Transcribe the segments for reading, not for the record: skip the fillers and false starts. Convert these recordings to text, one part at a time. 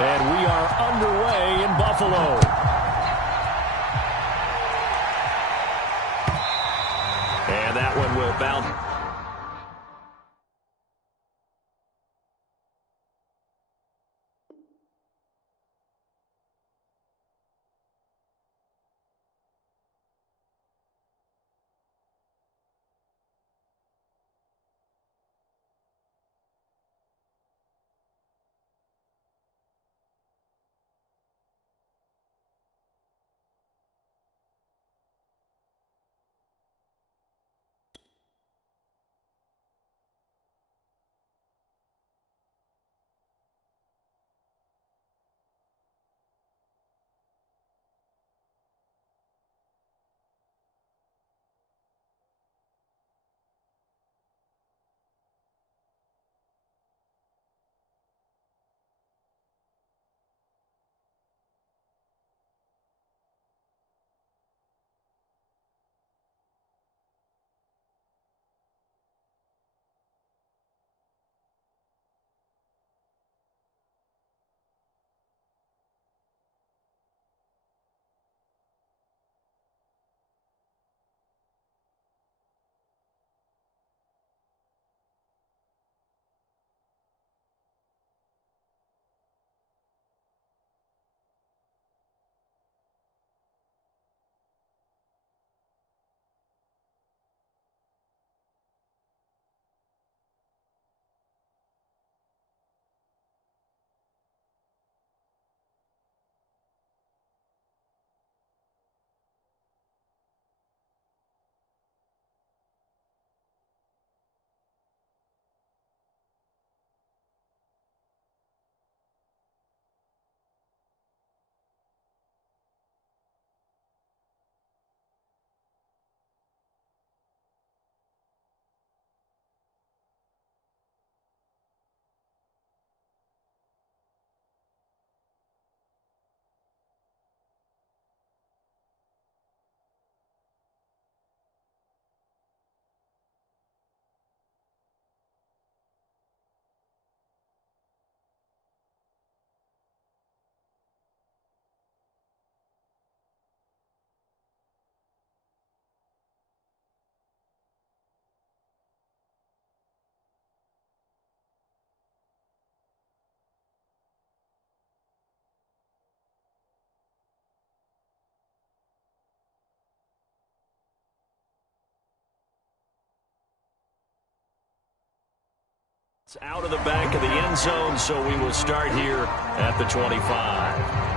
And we are underway in Buffalo. And that one will bounce. It's out of the back of the end zone, so we will start here at the 25.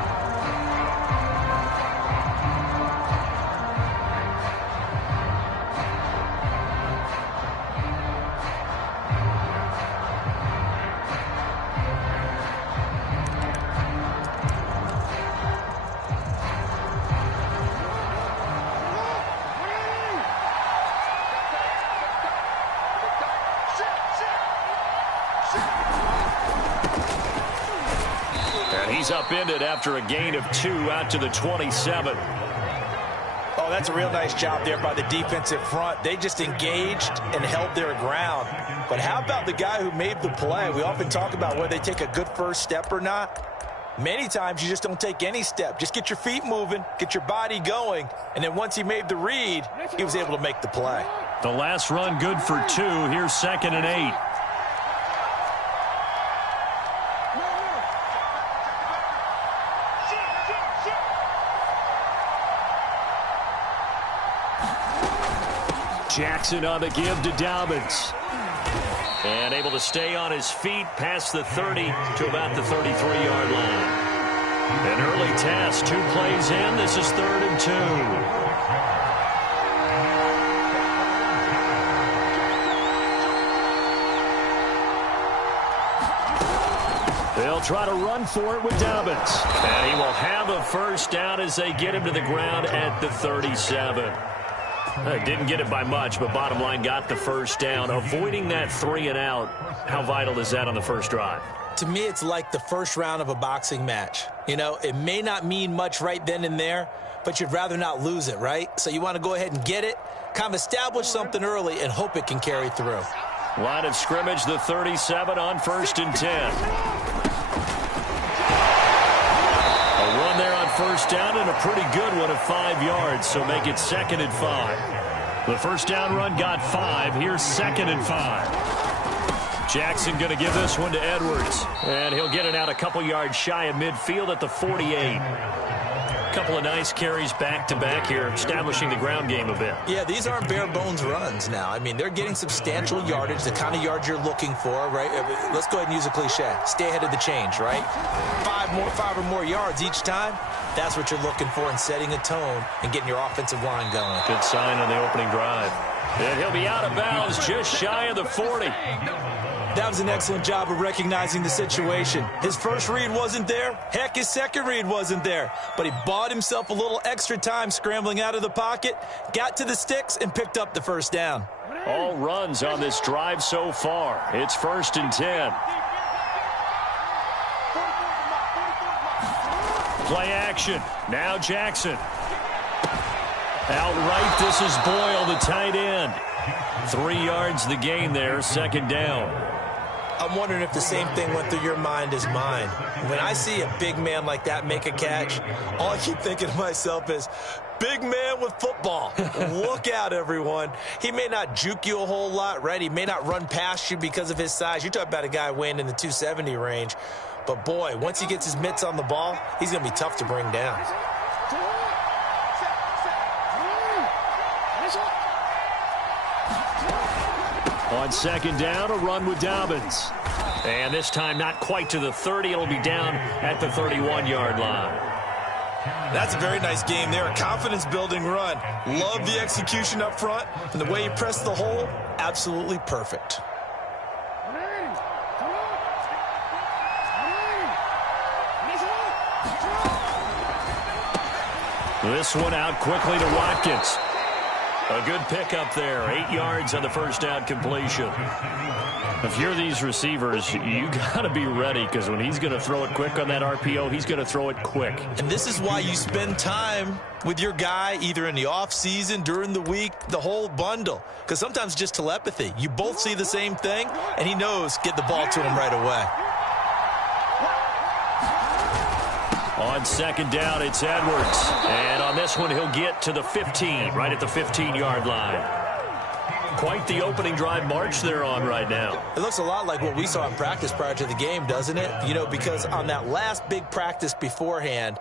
He's upended after a gain of 2 out to the 27. Oh, that's a real nice job there by the defensive front. They just engaged and held their ground. But how about the guy who made the play? We often talk about whether they take a good first step or not. Many times you just don't take any step. Just get your feet moving, get your body going, and then once he made the read, he was able to make the play. The last run good for 2. Here's 2nd and 8. Jackson on the give to Dobbins. And able to stay on his feet past the 30 to about the 33-yard line. An early test, 2 plays in. This is 3rd and 2. They'll try to run for it with Dobbins. And he will have a first down as they get him to the ground at the 37. Didn't get it by much, but bottom line got the first down. Avoiding that 3 and out, how vital is that on the first drive? To me, it's like the first round of a boxing match. You know, it may not mean much right then and there, but you'd rather not lose it, right? So you want to go ahead and get it, kind of establish something early, and hope it can carry through. Line of scrimmage, the 37 on 1st and 10. first down and a pretty good one of 5 yards, so make it 2nd and 5. The first down run got 5. Here's 2nd and 5. Jackson going to give this one to Edwards, and he'll get it out a couple yards shy of midfield at the 48. Couple of nice carries back-to-back here, establishing the ground game a bit. Yeah, these aren't bare-bones runs now. I mean, they're getting substantial yardage, the kind of yards you're looking for, right? Let's go ahead and use a cliche. Stay ahead of the change, right? 5 or more yards each time. That's what you're looking for in setting a tone and getting your offensive line going. Good sign on the opening drive. And he'll be out of bounds just shy of the 40. That was an excellent job of recognizing the situation. His first read wasn't there. Heck, his second read wasn't there. But he bought himself a little extra time scrambling out of the pocket, got to the sticks, and picked up the first down. All runs on this drive so far. It's 1st and 10. Play action. Now Jackson. Outright, this is Boyle, the tight end. 3 yards the gain there, 2nd down. I'm wondering if the same thing went through your mind as mine. When I see a big man like that make a catch, all I keep thinking to myself is, big man with football. Look out, everyone. He may not juke you a whole lot, right? He may not run past you because of his size. You're talking about a guy weighing in the 270 range. But, boy, once he gets his mitts on the ball, he's going to be tough to bring down. On 2nd down, a run with Dobbins. And this time not quite to the 30. It'll be down at the 31-yard line. That's a very nice game there. A confidence-building run. Love the execution up front. And the way he pressed the hole, absolutely perfect. This one out quickly to Watkins. A good pickup there. 8 yards on the first down completion. If you're these receivers, you got to be ready, because when he's going to throw it quick on that RPO, he's going to throw it quick. And this is why you spend time with your guy either in the offseason, during the week, the whole bundle. Because sometimes just telepathy. You both see the same thing, and he knows get the ball to him right away. On 2nd down, it's Edwards. And on this one, he'll get to the 15, right at the 15-yard line. Quite the opening drive march they're on right now. It looks a lot like what we saw in practice prior to the game, doesn't it? You know, because on that last big practice beforehand,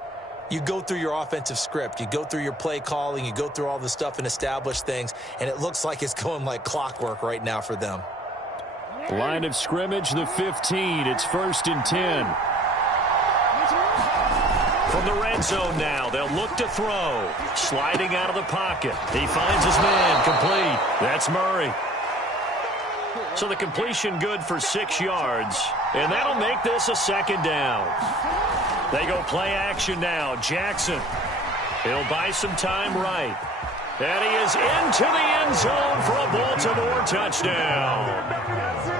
you go through your offensive script. You go through your play calling. You go through all the stuff and establish things. And it looks like it's going like clockwork right now for them. Line of scrimmage, the 15. It's 1st and 10. From the red zone now, they'll look to throw. Sliding out of the pocket. He finds his man, complete. That's Murray. So the completion good for 6 yards, and that'll make this a 2nd down. They go play action now. Jackson. He'll buy some time right. And he is into the end zone for a Baltimore touchdown.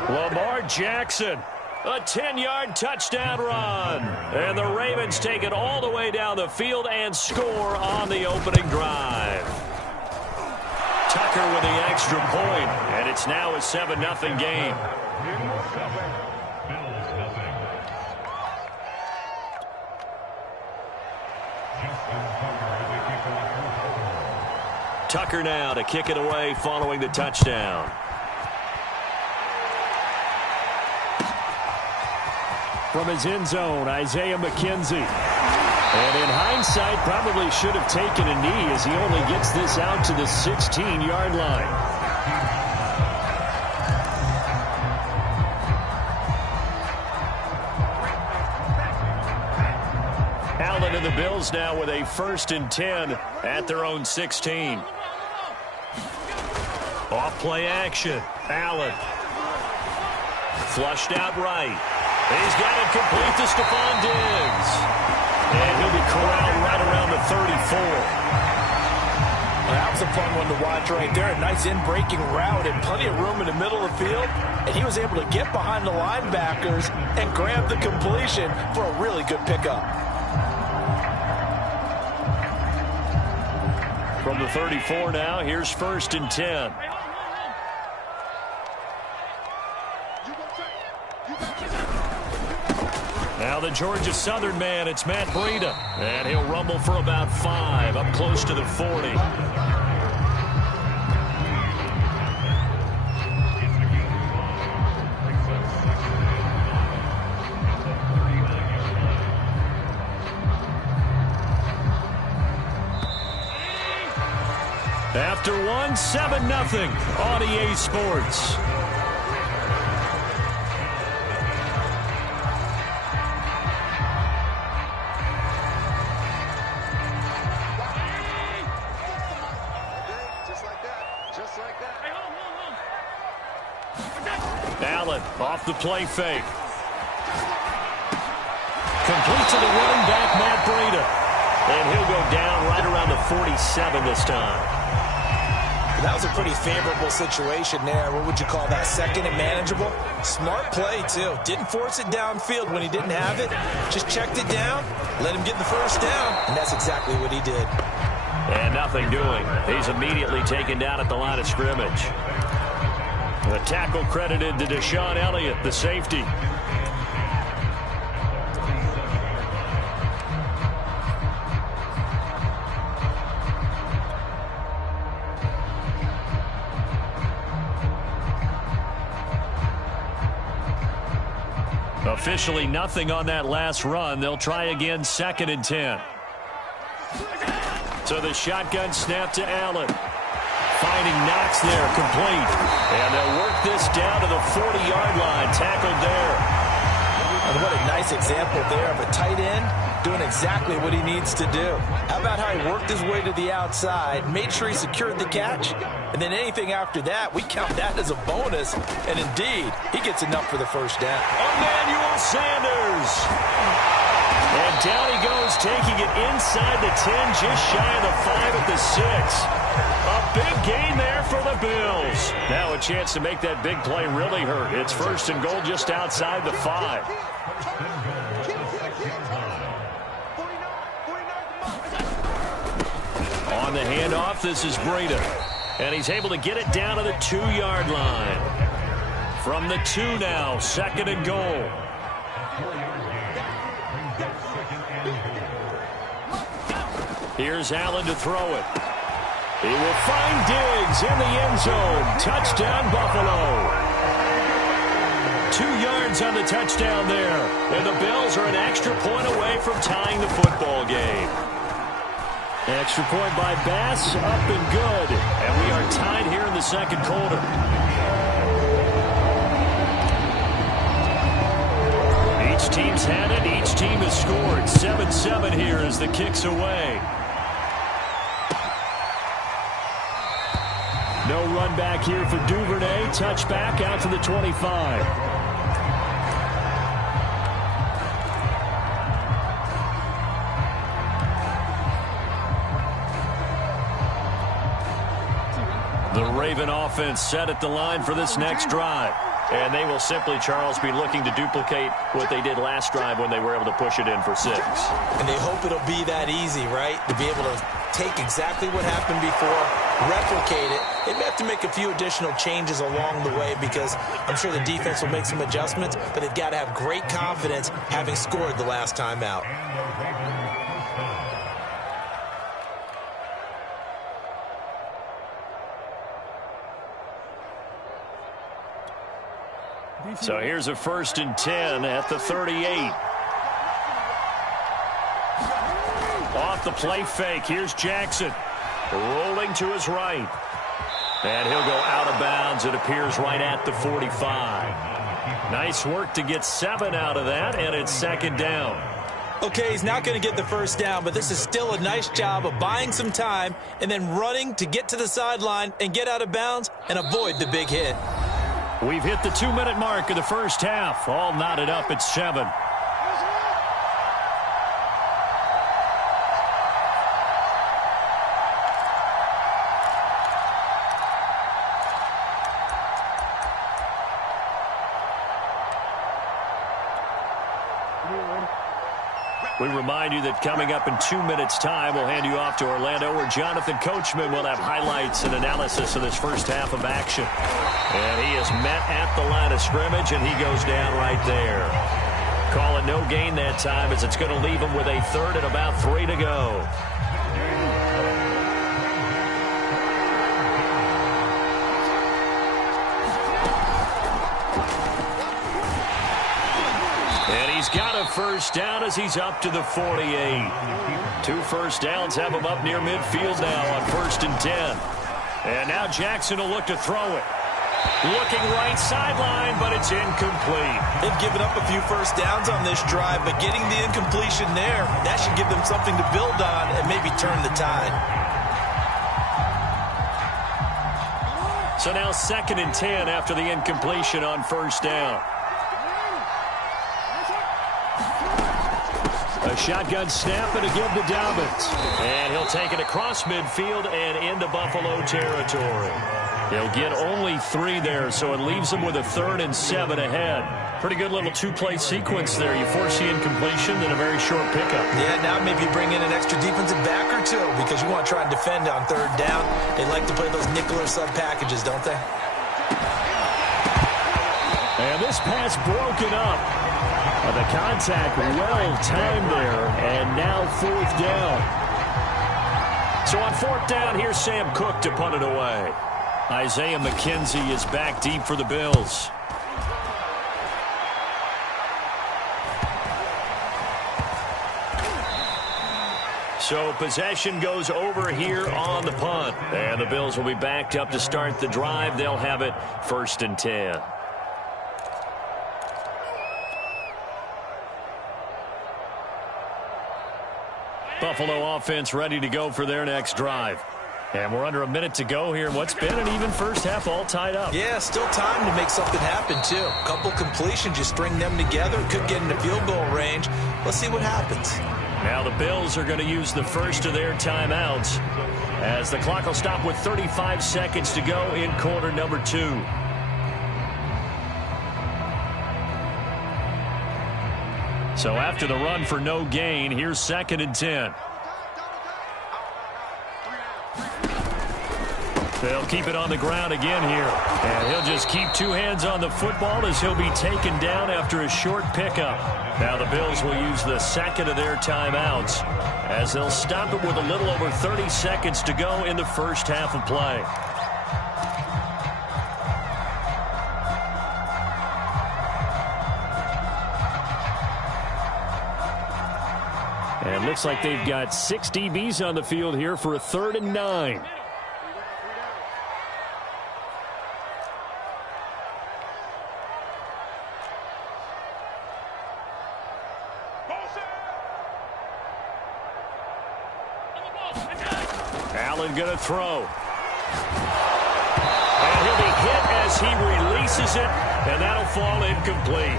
Lamar Jackson. A 10-yard touchdown run. And the Ravens take it all the way down the field and score on the opening drive. Tucker with the extra point, and it's now a 7-0 game. Tucker now to kick it away following the touchdown. From his end zone, Isaiah McKenzie. And in hindsight, probably should have taken a knee as he only gets this out to the 16-yard line. Allen and the Bills now with a 1st and 10 at their own 16. Off play action. Allen. Flushed out right. He's got it complete to Stephon Diggs. And he'll be corralled right around the 34. That was a fun one to watch right there. A nice in-breaking route and plenty of room in the middle of the field. And he was able to get behind the linebackers and grab the completion for a really good pickup. From the 34 now, here's 1st and 10. Now the Georgia Southern man, it's Matt Breida. And he'll rumble for about 5, up close to the 40. After one, 7-0 on EA Sports. Allen off the play fake. Complete to the running back, Matt Breida. And he'll go down right around the 47 this time. That was a pretty favorable situation there. What would you call that? Second and manageable? Smart play, too. Didn't force it downfield when he didn't have it. Just checked it down, let him get the first down, and that's exactly what he did. And nothing doing. He's immediately taken down at the line of scrimmage. The tackle credited to Deshaun Elliott, the safety. Officially nothing on that last run. They'll try again, 2nd and 10. So the shotgun snap to Allen. Finding Knox there, complete. And they'll work this down to the 40-yard line, tackled there. And what a nice example there of a tight end doing exactly what he needs to do. How about how he worked his way to the outside, made sure he secured the catch, and then anything after that, we count that as a bonus. And indeed, he gets enough for the first down. Emmanuel Sanders. And down he goes, taking it inside the 10, just shy of the 5 at the 6. A big gain there for the Bills. Now a chance to make that big play really hurt. It's 1st and goal just outside the 5. On the handoff, this is Breida. And he's able to get it down to the 2-yard line. From the 2 now, 2nd and goal. Here's Allen to throw it. He will find Diggs in the end zone. Touchdown, Buffalo. 2 yards on the touchdown there. And the Bills are an extra point away from tying the football game. Extra point by Bass, up and good. And we are tied here in the 2nd quarter. Each team's had it. Each team has scored. 7-7 here as the kick's away. No run back here for Duvernay. Touchback out to the 25. The Raven offense set at the line for this next drive. And they will simply, Charles, be looking to duplicate what they did last drive when they were able to push it in for 6. And they hope it'll be that easy, right? To be able to take exactly what happened before, replicate it. They may have to make a few additional changes along the way because I'm sure the defense will make some adjustments, but they've got to have great confidence having scored the last time out. So here's a 1st and 10 at the 38. Off the play fake. Here's Jackson. Rolling to his right. And he'll go out of bounds. It appears right at the 45. Nice work to get 7 out of that, and it's 2nd down. Okay, he's not going to get the first down, but this is still a nice job of buying some time and then running to get to the sideline and get out of bounds and avoid the big hit. We've hit the 2-minute mark of the first half. All knotted up at 7. We remind you that coming up in 2 minutes' time, we'll hand you off to Orlando, where Jonathan Coachman will have highlights and analysis of this first half of action. And he is met at the line of scrimmage, and he goes down right there. call it no gain that time as it's going to leave them with a third and about 3 to go. And he's got a first down as he's up to the 48. 2 first downs have him up near midfield now on 1st and 10. And now Jackson will look to throw it. Looking right sideline, but it's incomplete. They've given up a few first downs on this drive, but getting the incompletion there, that should give them something to build on and maybe turn the tide. So now 2nd and 10 after the incompletion on 1st down. A shotgun snap and again to Dobbins. And he'll take it across midfield and into Buffalo territory. He'll get only 3 there, so it leaves him with a 3rd and 7 ahead. Pretty good little 2-play sequence there. You force the incompletion, then a very short pickup. Yeah, now maybe bring in an extra defensive back or 2 because you want to try and defend on 3rd down. They like to play those nickel or sub packages, don't they? And this pass broken up. The contact well-timed there, and now 4th down. So on 4th down, here's Sam Cook to punt it away. Isaiah McKenzie is back deep for the Bills. So possession goes over here on the punt. And the Bills will be backed up to start the drive. They'll have it 1st and 10. Buffalo offense ready to go for their next drive. And we're under a minute to go here in what's been an even first half, all tied up. Yeah, still time to make something happen, too. A couple completions, you string them together, could get into field goal range. Let's see what happens. Now the Bills are going to use the first of their timeouts as the clock will stop with 35 seconds to go in quarter number 2. So after the run for no gain, here's 2nd and 10. They'll keep it on the ground again here. And he'll just keep 2 hands on the football as he'll be taken down after a short pickup. Now the Bills will use the 2nd of their timeouts as they'll stop it with a little over 30 seconds to go in the first half of play. And it looks like they've got 6 DBs on the field here for a 3rd and 9. Allen going to throw. And he'll be hit as he releases it, and that'll fall incomplete.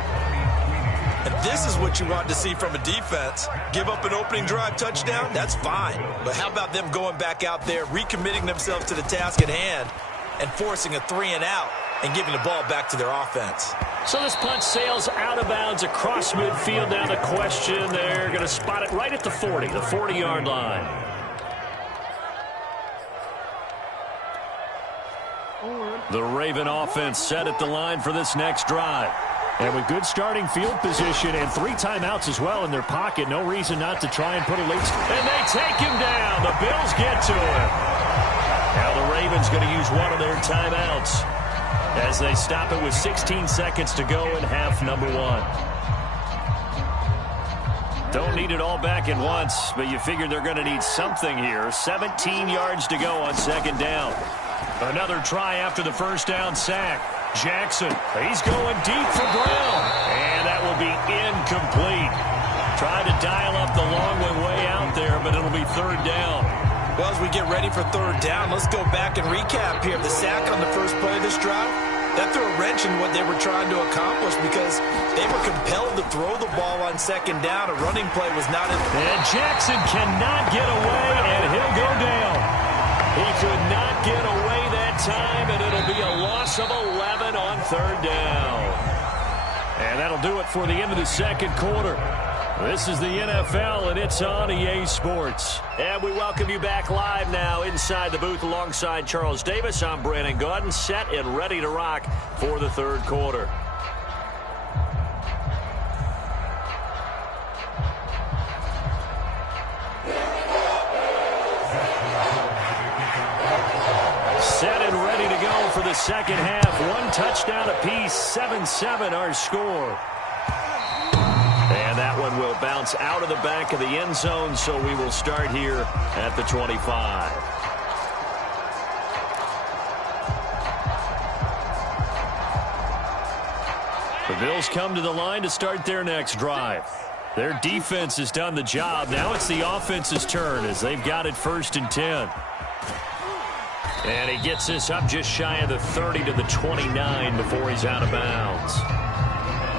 And this is what you want to see from a defense. Give up an opening drive touchdown, that's fine. But how about them going back out there, recommitting themselves to the task at hand, and forcing a 3-and-out and giving the ball back to their offense. So this punt sails out of bounds across midfield. Now the question, they're going to spot it right at the 40, the 40-yard line. The Raven offense set at the line for this next drive. And with good starting field position and 3 timeouts as well in their pocket, no reason not to try and put a late... And they take him down. The Bills get to him. Now the Ravens going to use one of their timeouts as they stop it with 16 seconds to go in half number 1. Don't need it all back at once, but you figure they're going to need something here. 17 yards to go on 2nd down. Another try after the first down sack. Jackson, he's going deep for Brown. And that will be incomplete. Trying to dial up the long way out there, but it'll be 3rd down. Well, as we get ready for 3rd down, let's go back and recap here. The sack on the first play of this drive, that threw a wrench in what they were trying to accomplish because they were compelled to throw the ball on 2nd down. A running play was not in. And Jackson cannot get away, and he'll go down. He could not get away that time, and it'll be a loss of 11 on 3rd down. And that'll do it for the end of the 2nd quarter. This is the NFL, and it's on EA Sports. And we welcome you back live now inside the booth alongside Charles Davis. I'm Brandon Gaudin, set and ready to rock for the 3rd quarter. the second half. One touchdown apiece, 7-7 our score. And that one will bounce out of the back of the end zone, so we will start here at the 25. The Bills come to the line to start their next drive. Their defense has done the job. Now it's the offense's turn as they've got it 1st and 10. And he gets this up just shy of the 30 to the 29 before he's out of bounds.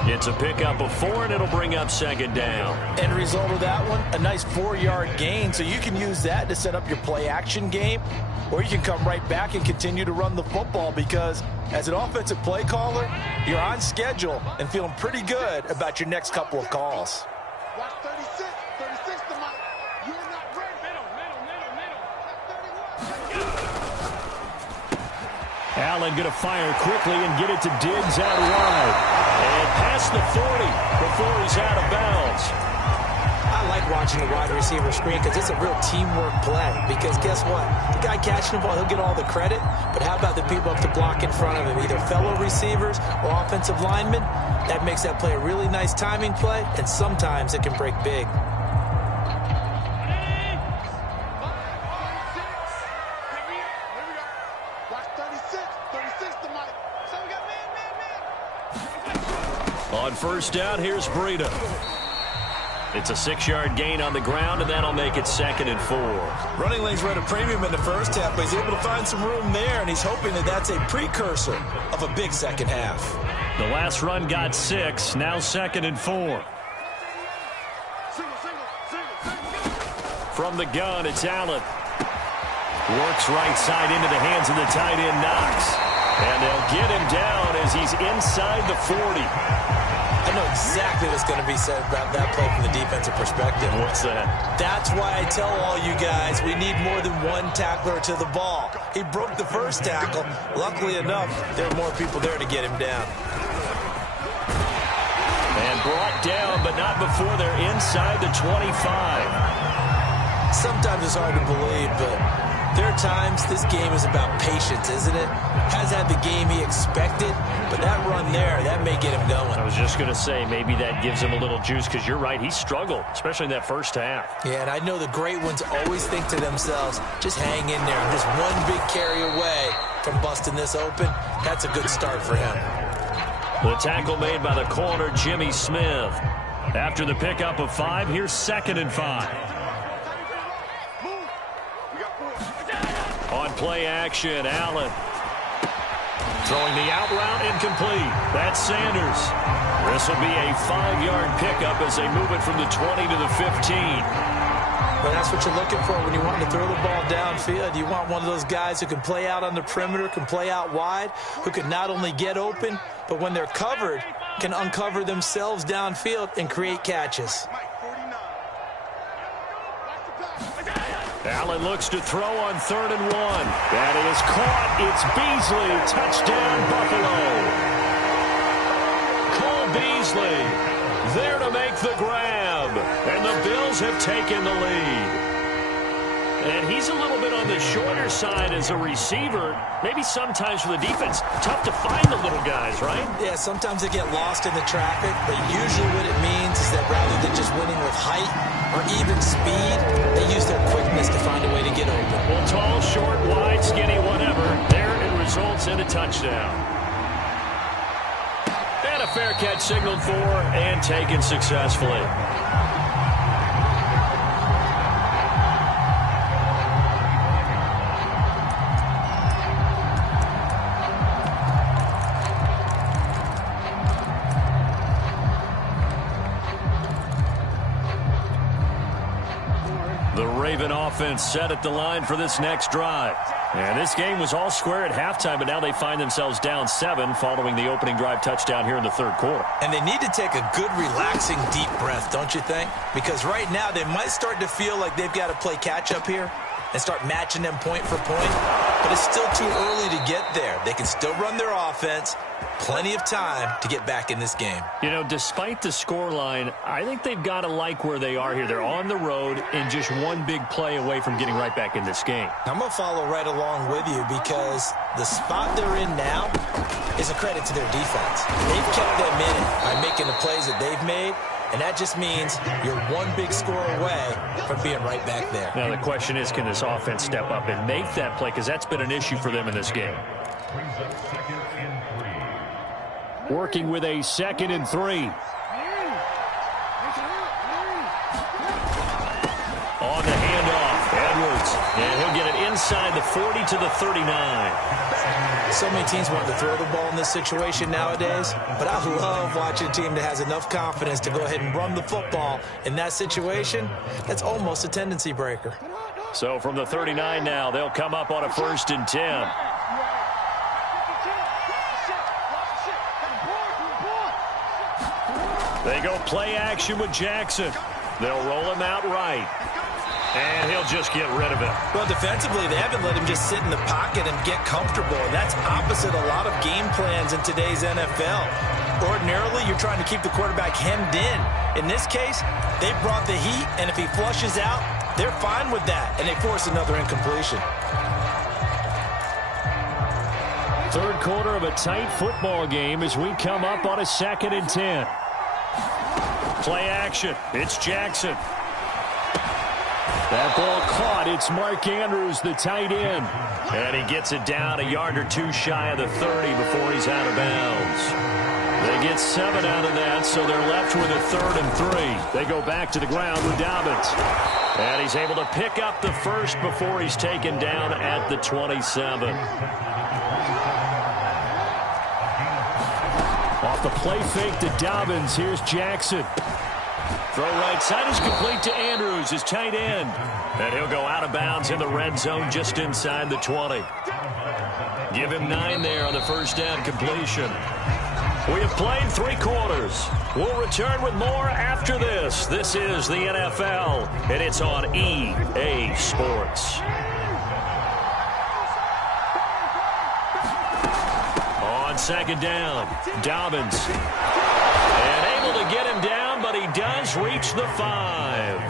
It's a pickup of 4, and it'll bring up 2nd down. End result of that one, a nice 4-yard gain. So you can use that to set up your play-action game, or you can come right back and continue to run the football because as an offensive play caller, you're on schedule and feeling pretty good about your next couple of calls. Watch 36 to Mike. You're not ready. Allen going to fire quickly and get it to Diggs out wide. And past the 40 before he's out of bounds. I like watching the wide receiver screen because it's a real teamwork play. Because guess what? The guy catching the ball, he'll get all the credit. But how about the people up to block in front of him, either fellow receivers or offensive linemen? That makes that play a really nice timing play, and sometimes it can break big. On 1st down, here's Breida. It's a 6-yard gain on the ground, and that'll make it 2nd and 4. Running lanes were at a premium in the first half, but he's able to find some room there, and he's hoping that that's a precursor of a big second half. The last run got 6, now 2nd and 4. From the gun, it's Allen. Works right side into the hands of the tight end, Knox. And they'll get him down as he's inside the 40. I know exactly what's going to be said about that play from the defensive perspective. What's that? That's why I tell all you guys we need more than one tackler to the ball. He broke the first tackle. Luckily enough, there were more people there to get him down. And brought down, but not before they're inside the 25. Sometimes it's hard to believe, but there are times this game is about patience, isn't it? Has had the game he expected, but that run there, that may get him going. I was just going to say, maybe that gives him a little juice, because you're right, he struggled, especially in that first half. Yeah, and I know the great ones always think to themselves, just hang in there. I'm just one big carry away from busting this open. That's a good start for him. The tackle made by the corner, Jimmy Smith. After the pickup of 5, here's 2nd and 5. On play action, Allen. Throwing the out route incomplete. That's Sanders. This will be a 5-yard pickup as they move it from the 20 to the 15. Well, that's what you're looking for when you want to throw the ball downfield. You want one of those guys who can play out on the perimeter, can play out wide, who can not only get open, but when they're covered, can uncover themselves downfield and create catches. Allen looks to throw on 3rd and 1. That is caught. It's Beasley. Touchdown, Buffalo. Cole Beasley there to make the grab. And the Bills have taken the lead. And he's a little bit on the shorter side as a receiver. Maybe sometimes for the defense, tough to find the little guys, right? Yeah, sometimes they get lost in the traffic, but usually what it means is that rather than just winning with height or even speed, they use their quickness to find a way to get open. Well, tall, short, wide, skinny, whatever. There it results in a touchdown. And a fair catch signaled for and taken successfully. Offense set at the line for this next drive. And this game was all square at halftime, but now they find themselves down 7 following the opening drive touchdown here in the 3rd quarter. And they need to take a good, relaxing, deep breath, don't you think? Because right now they might start to feel like they've got to play catch-up here. and start matching them point for point. But it's still too early to get there. They can still run their offense. Plenty of time to get back in this game. You know, despite the scoreline, I think they've got to like where they are here. They're on the road and just one big play away from getting right back in this game. I'm going to follow right along with you because the spot they're in now is a credit to their defense. They've kept them in it by making the plays that they've made, and that just means you're one big score away from being right back there. Now the question is, can this offense step up and make that play? Because that's been an issue for them in this game. Working with a 2nd and 3. On the handoff, Edwards. And he'll get it inside the 40 to the 39. So many teams want to throw the ball in this situation nowadays, but I love watching a team that has enough confidence to go ahead and run the football in that situation. That's almost a tendency breaker. So from the 39 now, they'll come up on a 1st and 10. They go play action with Jackson. They'll roll him out right. And he'll just get rid of it. Well, defensively, they haven't let him just sit in the pocket and get comfortable. And that's opposite a lot of game plans in today's NFL. Ordinarily, you're trying to keep the quarterback hemmed in. In this case, they brought the heat, and if he flushes out, they're fine with that, and they force another incompletion. Third quarter of a tight football game as we come up on a 2nd and 10. Play action. It's Jackson. That ball caught. It's Mark Andrews, the tight end. And he gets it down a yard or two shy of the 30 before he's out of bounds. They get 7 out of that, so they're left with a 3rd and 3. They go back to the ground with Dobbins. And he's able to pick up the first before he's taken down at the 27. Off the play fake to Dobbins. Here's Jackson. Throw right side is complete to Andrews, his tight end. And he'll go out of bounds in the red zone just inside the 20. Give him 9 there on the first down completion. We have played 3 quarters. We'll return with more after this. This is the NFL, and it's on EA Sports. On 2nd down, Dobbins. And able to get him down, but he does reach the 5.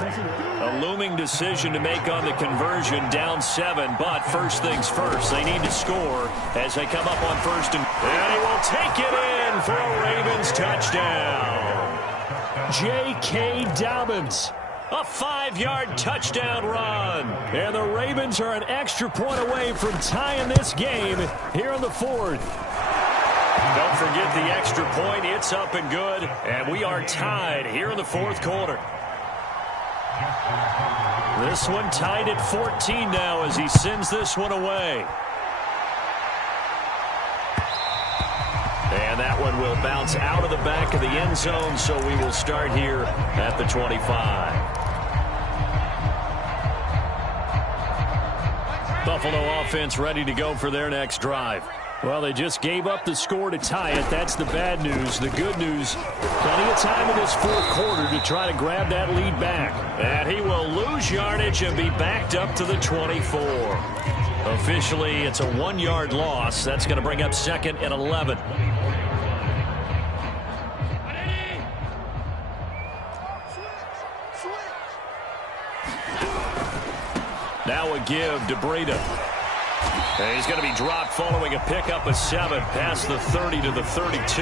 A looming decision to make on the conversion, down 7, but first things first, they need to score as they come up on 1st and he will take it in for a Ravens touchdown. J.K. Dobbins, a 5-yard touchdown run, and the Ravens are an extra point away from tying this game here in the 4th. Don't forget the extra point. It's up and good. And we are tied here in the 4th quarter. This one tied at 14 now as he sends this one away. And that one will bounce out of the back of the end zone, so we will start here at the 25. Buffalo offense ready to go for their next drive. Well, they just gave up the score to tie it. That's the bad news. The good news, plenty of time in this 4th quarter to try to grab that lead back. And he will lose yardage and be backed up to the 24. Officially, it's a 1-yard loss. That's going to bring up 2nd and 11. Now a give to Breida. And he's going to be dropped following a pickup of 7 past the 30 to the 32.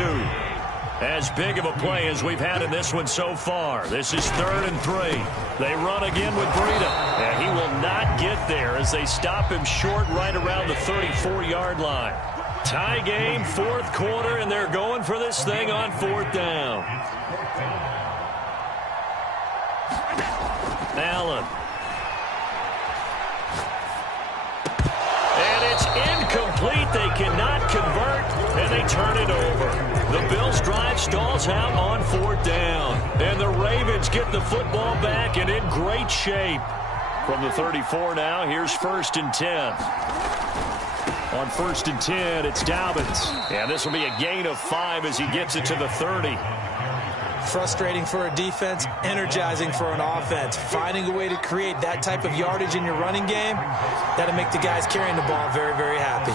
As big of a play as we've had in this one so far. This is 3rd and 3. They run again with Breida. And he will not get there as they stop him short right around the 34-yard line. Tie game, 4th quarter, and they're going for this thing on 4th down. Allen. Incomplete. They cannot convert, and they turn it over. The Bills' drive stalls out on 4th down. And the Ravens get the football back and in great shape. From the 34 now, here's 1st and 10. On 1st and 10, it's Dobbins. And this will be a gain of 5 as he gets it to the 30. frustrating for a defense, energizing for an offense. Finding a way to create that type of yardage in your running game, that'll make the guys carrying the ball very, very happy.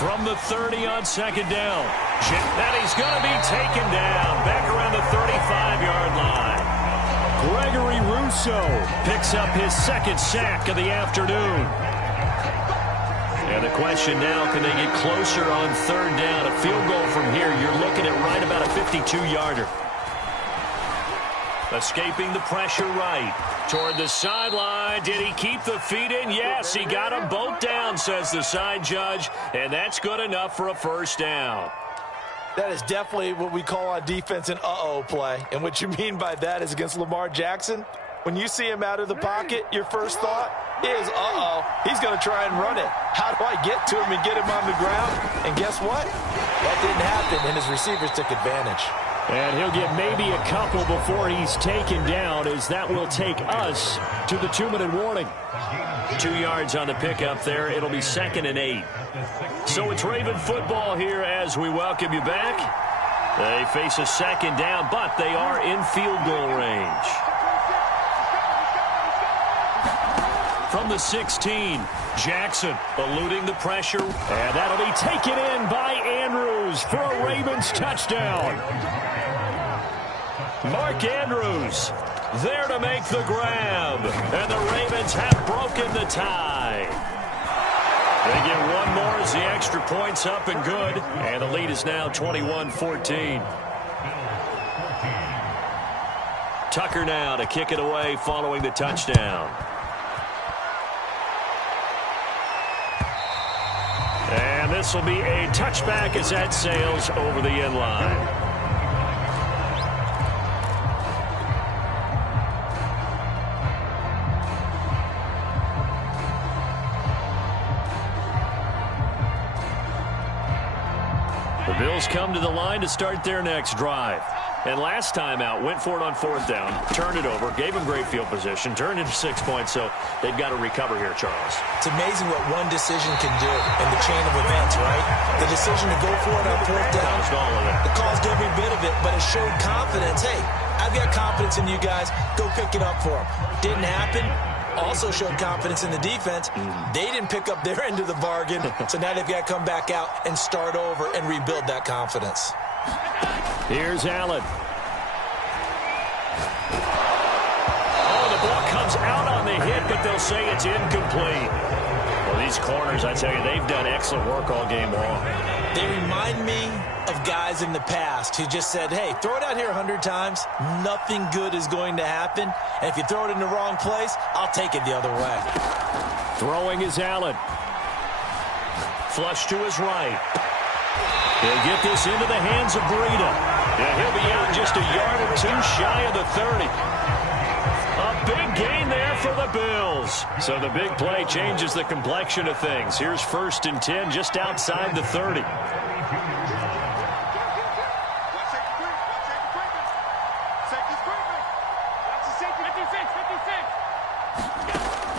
From the 30 on second down. And he's going to be taken down back around the 35-yard line. Gregory Rousseau picks up his second sack of the afternoon. And the question now, can they get closer on third down? A field goal from here, you're looking at right about a 52-yarder. Escaping the pressure right. Toward the sideline. Did he keep the feet in? Yes, he got them both down, says the side judge. And that's good enough for a first down. That is definitely what we call on defense an uh-oh play. And what you mean by that is against Lamar Jackson, when you see him out of the pocket, your first thought is, uh-oh, he's going to try and run it. How do I get to him and get him on the ground? And guess what? That didn't happen, and his receivers took advantage. And he'll get maybe a couple before he's taken down, as that will take us to the 2-minute warning. 2 yards on the pickup there. It'll be 2nd and 8. So it's Raven football here as we welcome you back. They face a second down, but they are in field goal range. From the 16, Jackson eluding the pressure, and that'll be taken in by Andrews for a Ravens touchdown. Mark Andrews there to make the grab, and the Ravens have broken the tie. They get one more as the extra point's up and good, and the lead is now 21-14. Tucker now to kick it away following the touchdown. And this will be a touchback as that sails over the end line. The Bills come to the line to start their next drive. And last time out, went for it on 4th down, turned it over, gave them great field position, turned into 6 points, so they've got to recover here, Charles. It's amazing what one decision can do in the chain of events, right? The decision to go for it on 4th down, Caused all of it. It caused every bit of it, but it showed confidence. Hey, I've got confidence in you guys. Go pick it up for them. Didn't happen. Also showed confidence in the defense. They didn't pick up their end of the bargain, so now they've got to come back out and start over and rebuild that confidence. Here's Allen. Oh, the ball comes out on the hit, but they'll say it's incomplete. Well, these corners, I tell you, they've done excellent work all game long. They remind me of guys in the past who just said, hey, throw it out here 100 times. Nothing good is going to happen. And if you throw it in the wrong place, I'll take it the other way. Throwing is Allen. Flush to his right. He'll get this into the hands of Breida. And he'll be out just a yard or two shy of the 30. A big gain there for the Bills. So the big play changes the complexion of things. Here's 1st and 10 just outside the 30.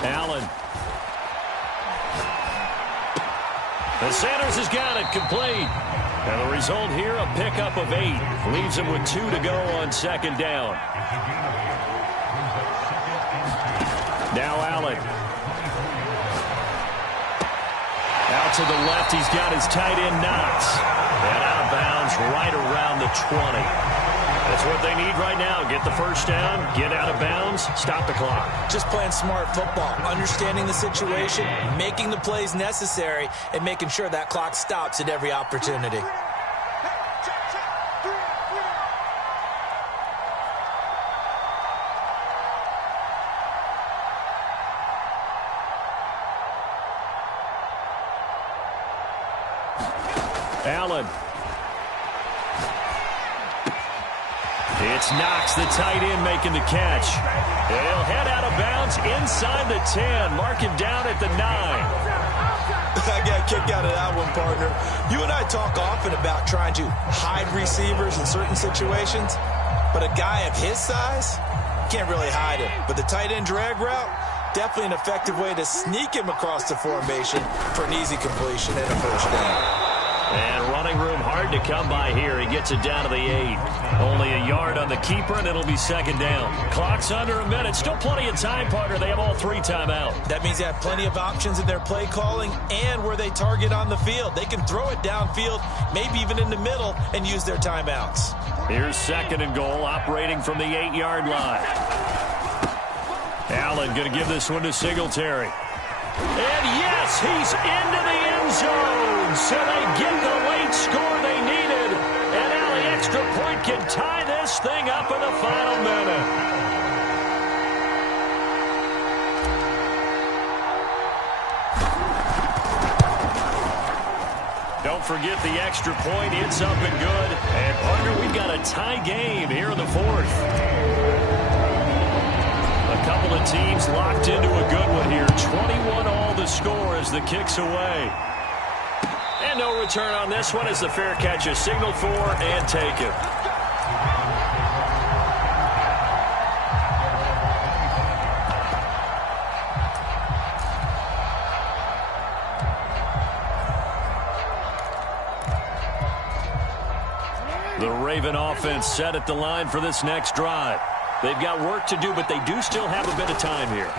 Allen. And Sanders has got it complete. And the result here, a pickup of 8. Leaves him with 2 to go on 2nd down. Now Allen. Out to the left, he's got his tight end Knox. And out of bounds right around the 20. That's what they need right now. Get the first down, get out of bounds, stop the clock. Just playing smart football, understanding the situation, making the plays necessary, and making sure that clock stops at every opportunity. Allen. It's Knox, the tight end, making the catch. He'll head out of bounds inside the 10. Mark him down at the 9. I got a kick out of that one, partner. You and I talk often about trying to hide receivers in certain situations, but a guy of his size can't really hide him. But the tight end drag route, definitely an effective way to sneak him across the formation for an easy completion and a first down. And running room hard to come by here. He gets it down to the 8. Only a yard on the keeper, and it'll be second down. Clock's under a minute. Still plenty of time, partner. They have all 3 timeout. That means they have plenty of options in their play calling and where they target on the field. They can throw it downfield, maybe even in the middle, and use their timeouts. Here's second and goal, operating from the 8-yard line. Allen going to give this one to Singletary. And yes, he's into the end zone. So they get the late score they needed. And now the extra point can tie this thing up in the final minute. Don't forget the extra point. It's up and good. And, partner, we've got a tie game here in the 4th. A couple of teams locked into a good one here. 21 all the score as the kick's away. And no return on this one as the fair catch is signaled for and taken. The Raven offense set at the line for this next drive. They've got work to do, but they do still have a bit of time here.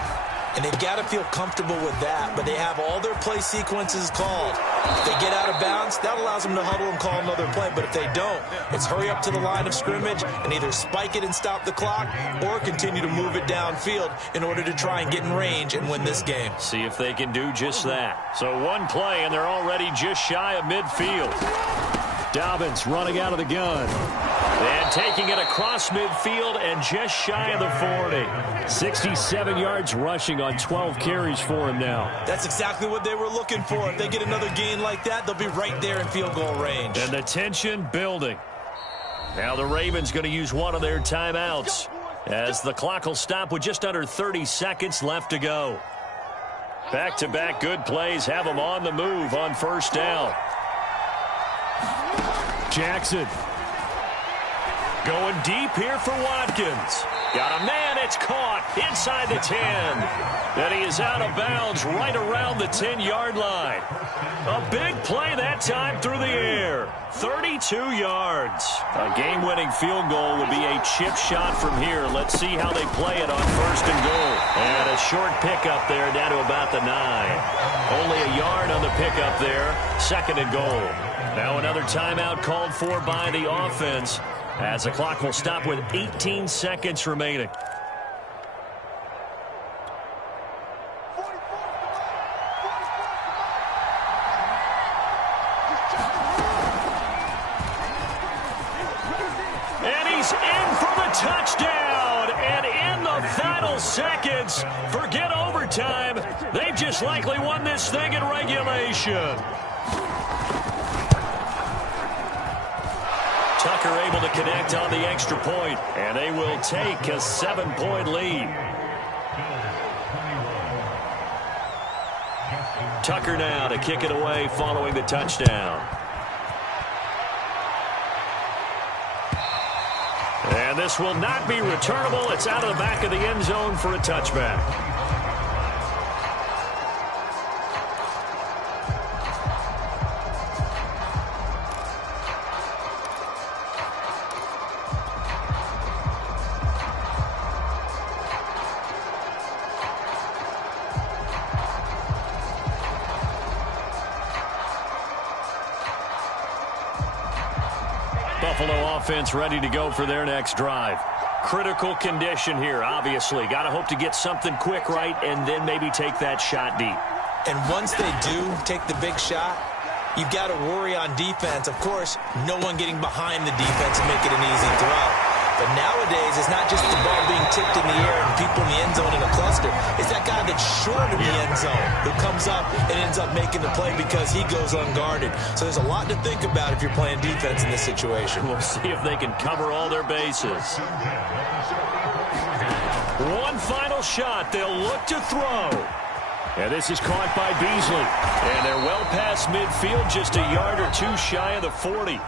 And they've got to feel comfortable with that, but they have all their play sequences called. If they get out of bounds, that allows them to huddle and call another play. But if they don't, it's hurry up to the line of scrimmage and either spike it and stop the clock or continue to move it downfield in order to try and get in range and win this game. See if they can do just that. So one play, and they're already just shy of midfield. Dobbins running out of the gun. And taking it across midfield and just shy of the 40. 67 yards rushing on 12 carries for him now. That's exactly what they were looking for. If they get another gain like that, they'll be right there in field goal range. And the tension building. Now the Ravens going to use one of their timeouts as the clock will stop with just under 30 seconds left to go. Back-to-back good plays have them on the move on first down. Jackson. Going deep here for Watkins. Got a man, it's caught inside the 10. Then he is out of bounds right around the 10-yard line. A big play that time through the air. 32 yards. A game-winning field goal will be a chip shot from here. Let's see how they play it on first and goal. And a short pickup there down to about the 9. Only a yard on the pickup there. Second and goal. Now another timeout called for by the offense, as the clock will stop with 18 seconds remaining. And he's in for the touchdown. And in the final seconds, forget overtime. They've just likely won this thing in regulation. Tucker able to connect on the extra point, and they will take a 7-point lead. Tucker now to kick it away following the touchdown. And this will not be returnable. It's out of the back of the end zone for a touchback. Buffalo offense ready to go for their next drive. Critical condition here, obviously. Got to hope to get something quick right and then maybe take that shot deep. And once they do take the big shot, you've got to worry on defense. Of course, no one getting behind the defense and make it an easy throw. But nowadays, it's not just the ball being tipped in the air and people in the end zone in a cluster. It's that guy that's short of the end zone who comes up and ends up making the play because he goes unguarded. So there's a lot to think about if you're playing defense in this situation. We'll see if they can cover all their bases. One final shot. They'll look to throw. And this is caught by Beasley. And they're well past midfield, just a yard or two shy of the 40.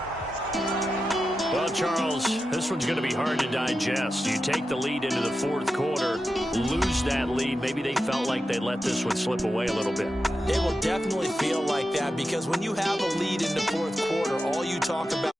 Well, Charles, this one's going to be hard to digest. You take the lead into the fourth quarter, lose lose that lead, maybe they felt like they let this one slip away a little bit. It will definitely feel like that because when you have a lead in the fourth quarter, all you talk about